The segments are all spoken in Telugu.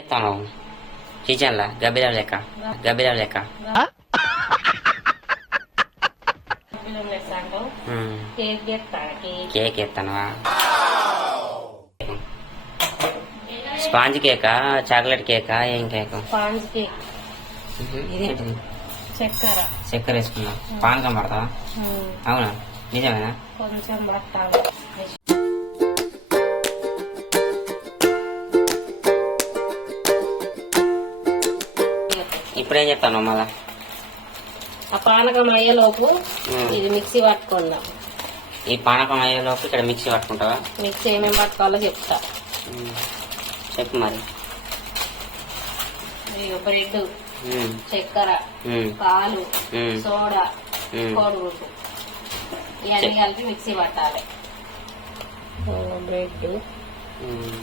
చేస్తాను కిచెన్లా గబ్బిలం లెక్క. గబ్బిలం లెక్క. కేక్ ఎత్తానవా స్పాంజ్ కేకా? చాక్లెట్ కేకా? ఏం కేక్? ఇదేంటిది చక్కెర. చక్కెర వేసుకున్నా పానకం పడతావా? అవునా? నిజమేనా? ఇప్పుడేం చెప్తాను మళ్ళా ఆ పానకం అయ్యేలోపు. ఇది మిక్సీ పట్టుకుందాం ఈ పానకం అయ్యేలోపు ఇక్కడ మిక్సీ పట్టుకుంటావా మిక్సీ ఏమేమి పట్టుకోవాలో చెప్తా. చెప్పు మరి బ్రెడ్. చక్కెర ఉమ్. పాలు. సోడా. కోడిగుడ్డు ఇవన్నీ కలిపి మిక్సీ పట్టాలి బ్రెడ్ ఉమ్.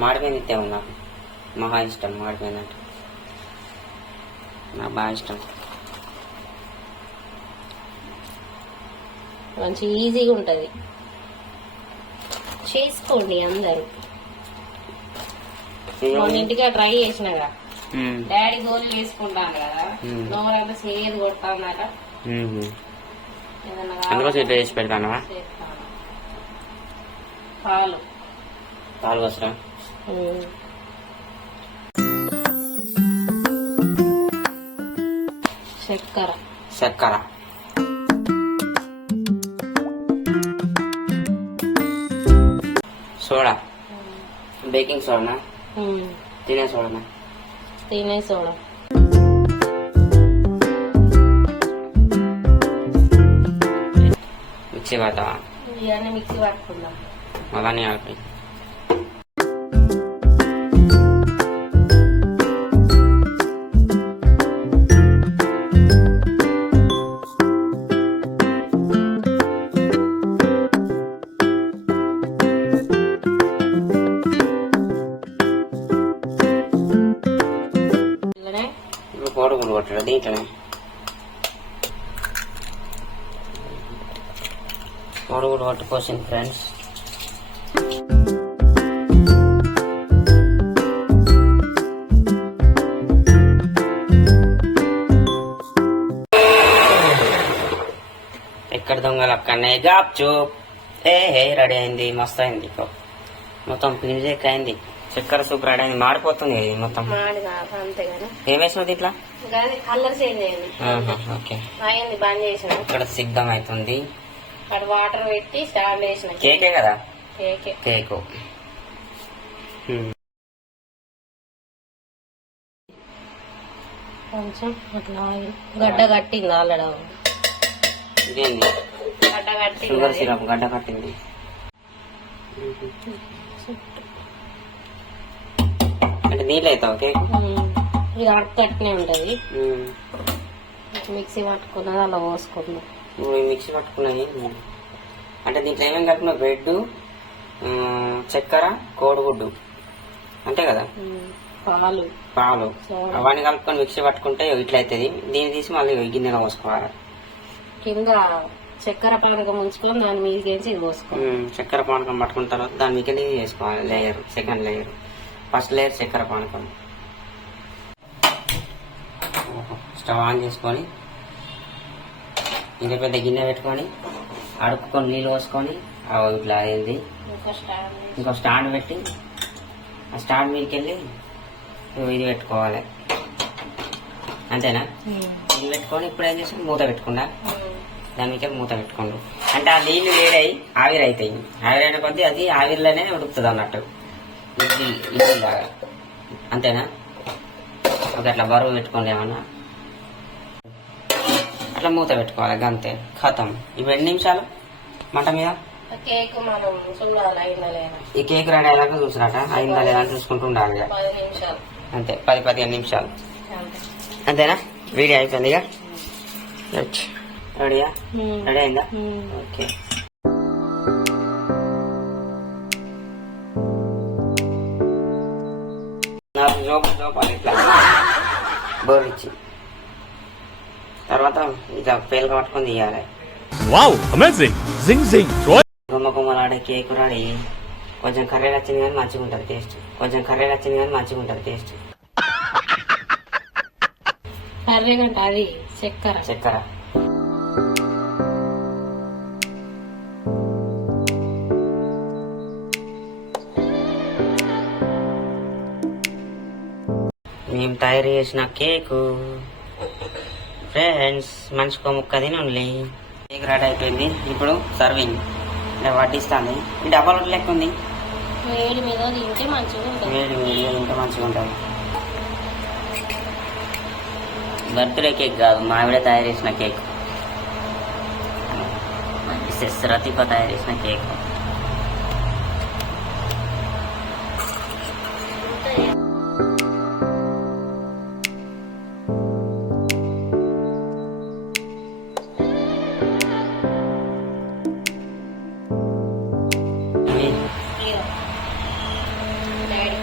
మాడిపోయింది ఇస్తే నాకు మహా ఇష్టం మాడిపోయిందంటే నాకు బాగా ఇష్టం. మంచి ఈజీగా ఉంటది. చేసుకోండి అందరూ. మొన్న ఇంటిగా ట్రై చేసినగా ఉమ్. డాడీ గోళ్ళు వేసుకుంటాను కదా. నోరంతా సేదు. ఏదన్నా అందుకోసం ఇట్లా చేసి. పాలు. పాలు వస్త్రం మ్మ్. చక్కెర చక్కెర సోడా బేకింగ్ సోడానా మ్మ్. తినే సోడానా తినే సోడా మిక్సీ పడతావా ఇవన్నీ మిక్సీ పట్టుకుందాం అవన్నీ కలిపి ఇప్పుడు కోడిగుడ్డు కొట్టడు దీంట్లోనే కోడిగుడ్డు కొట్టుకోసింది ఫ్రెండ్స్ ఎక్కడ దొంగలు అక్కడనే గాప్ చూప్ ఏ హే రెడీ అయింది మస్తు అయింది ఇక. మొత్తం పిండిక్ అయింది చక్కెర సూప్ రెడీ అయింది మాడిపోతుంది ఇది మొత్తం. దీంట్లో కానీ కలర్ చేంజ్ అయింది. బంద్ చేసిన ఇక్కడ సిద్ధం అవుతుంది అక్కడ వాటర్ పెట్టి స్టాండ్ వేసిన కేకే కదా? కేకే. కేకు. కొంచెం అట్లా. గడ్డ కట్టింది ఆల్రెడీ. ఇదేంది? గడ్డ కట్టింది షుగర్ అది. సిరప్ గడ్డ పట్టింది ఇది కట్టినే ఉంటది. మిక్సీ పట్టుకున్నది అలా పోసుకుందాం. నువ్వు ఈ మిక్సీ పట్టుకున్నది అంటే దీంట్లో ఏమేమి కలిపిన బ్రెడ్ చక్కెర కోడిగుడ్డు. అంతే కదా. పాలు. పాలు. అవన్నీ కలుపుకొని మిక్సీ పట్టుకుంటే ఇట్లా అవుతుంది దీన్ని తీసి మళ్ళీ గిన్నెలో పోసుకోవాలి. కింద చక్కెర పానకం ఉంచుకొని దాని మీదకేసి ఇది పోసుకోవాలి. మ్మ్. చక్కెర పానకం పట్టుకున్న తర్వాత దాని మిగిలి చేసుకోవాలి layer. Second layer. First layer చక్కెర పానకం. స్టవ్ ఆన్ చేసుకొని ఇంత పెద్ద గిన్నె పెట్టుకొని అడుక్కొని నీళ్ళు పోసుకొని ఇట్లా అయింది ఇంకా స్టాండ్. ఇంకో పెట్టి ఆ స్టాండ్ మీదకి వెళ్ళి ఇది పెట్టుకోవాలి అంతేనా. ఇది పెట్టుకొని ఇప్పుడు ఏం చేసి మూత పెట్టుకున్నా. దాని మీద మూత పెట్టుకోండు అంటే ఆ నీళ్ళు వేడై ఆవిరి అవుతాయి ఆవిరైన కొద్దీ అది ఆవిరిలోనే ఉడుకుతుంది అన్నట్టు ఇడ్లీ ఇడ్లీ లాగా. అంతేనా? ఒక అట్లా బరువు పెట్టుకోండి ఏమన్నా. అట్లా మూత పెట్టుకోవాలి గంతే. ఖతం. ఇవి ఎన్ని నిమిషాలు? మంట మీద? కేక్ మనం చూడాలి అయిందా లేదా? ఈ కేక్ రెడీ అయ్యాక చూసినట? అయిందా లేదా చూసుకుంటూ ఉండాలి అంతే. పది పదిహేను నిమిషాలు. అంతే. అంతేనా? వీడియో అయిపోయింది ఇక? రెడీయా. రెడీ అయిందా. ఓకే తర్వాత ఇట్లా పేలు పట్టుకొని తీయాలి Wow, amazing! Zing zing! Roy! గుమ్మ గుమ్మలాడే కేక్ రెడీ కొంచెం కర్రీగా వచ్చింది కానీ మంచిగా ఉంటుంది టేస్ట్ కొంచెం కర్రీగా వచ్చింది కానీ మంచిగా ఉంటుంది టేస్ట్ కర్రీ అంటే అది చక్కెర చక్కెర తయారు చేసిన కేకు. ఫ్రెండ్స్ మనిషికో ముక్క తినండి. కేక్ రెడీ అయిపోయింది. ఇప్పుడు సర్వింగ్. అంటే వడ్డిస్తుంది. ఈ డబ్బా రొట్టె లెక్క ఉంది? వేడి మీద తింటే మంచిగా ఉంటుంది. వేడి వేడిగా తింటే మంచిగా ఉంటుంది. బర్త్డే కేక్ కాదు మావిడే తయారు చేసిన కేక్. రతిక తయారు చేసిన కేక్.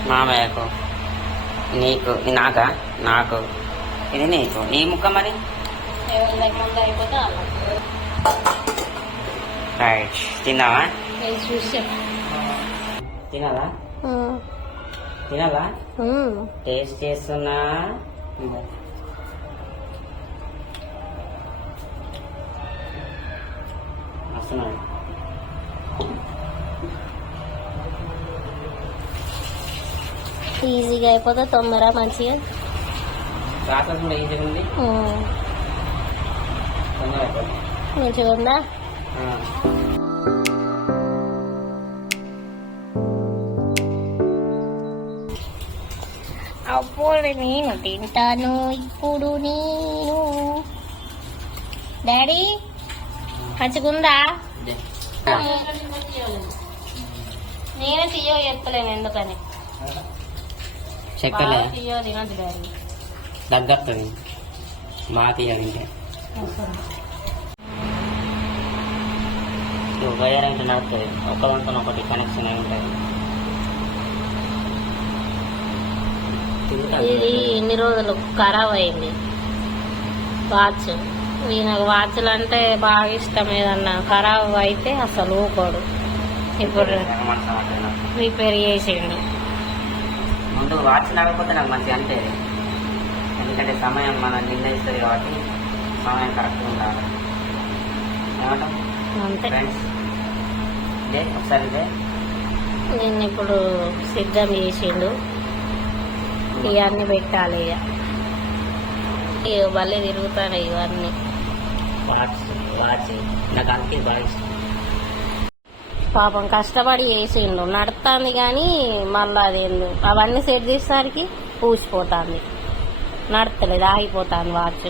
మామయ్యకు. నీకు నాకా? నాకు. ఇది నీకు. ఈ ముక్క మరి? రైట్ తిన్నావా? తినాలా తినాలా టేస్ట్ చేస్తున్నా. వస్తున్నాను. ఈజీగా అయిపోతే తొందర మంచిగా. మంచిగా ఉందా. అప్పుడు నేను తింటాను ఇప్పుడు నేను. డాడీ మంచిగుందా. నేను తీయో చెప్పలేను ఎందుకని? చక్కెర దగ్గస్తుంది మా తీయాలంటే వైర్ అంటే నడుస్తుంది. ఒక వంట ఒకటి కనెక్షన్ అయి ఉంటుంది. ఇది ఎన్ని రోజులు ఖరాబ్ అయింది. వాచ్ ఈయనకు వాచ్లు అంటే బాగా ఇష్టం ఏదన్నా. ఖరాబ్ అయితే అసలు ఊకోడు. ఇప్పుడు రిపేర్ చేసిండు. ముందు వాచ్ లేకపోతే నాకు మంచిగా అనిపేది ఎందుకంటే సమయం మనం నిర్ణయిస్తుంది కాబట్టి సమయం కరెక్ట్గా ఉండాలి. అంతే. ఫ్రెండ్స్ ఇదే ఒకసారి ఇదే. నేను ఇప్పుడు సిద్ధం చేసిండు. ఇవన్నీ పెట్టాలి ఇక. ఇక మళ్ళీ తిరుగుతాను ఇవన్నీ. వాచ్ వాచ్ నాకు అందుకే బాగా పాపం కష్టపడి చేసిండు. నడుతుంది కానీ మళ్ళీ అది ఏందో అవన్నీ సెట్ చేసేసరికి పూసిపోతుంది. నడతలేదు ఆగిపోతుంది వాచ్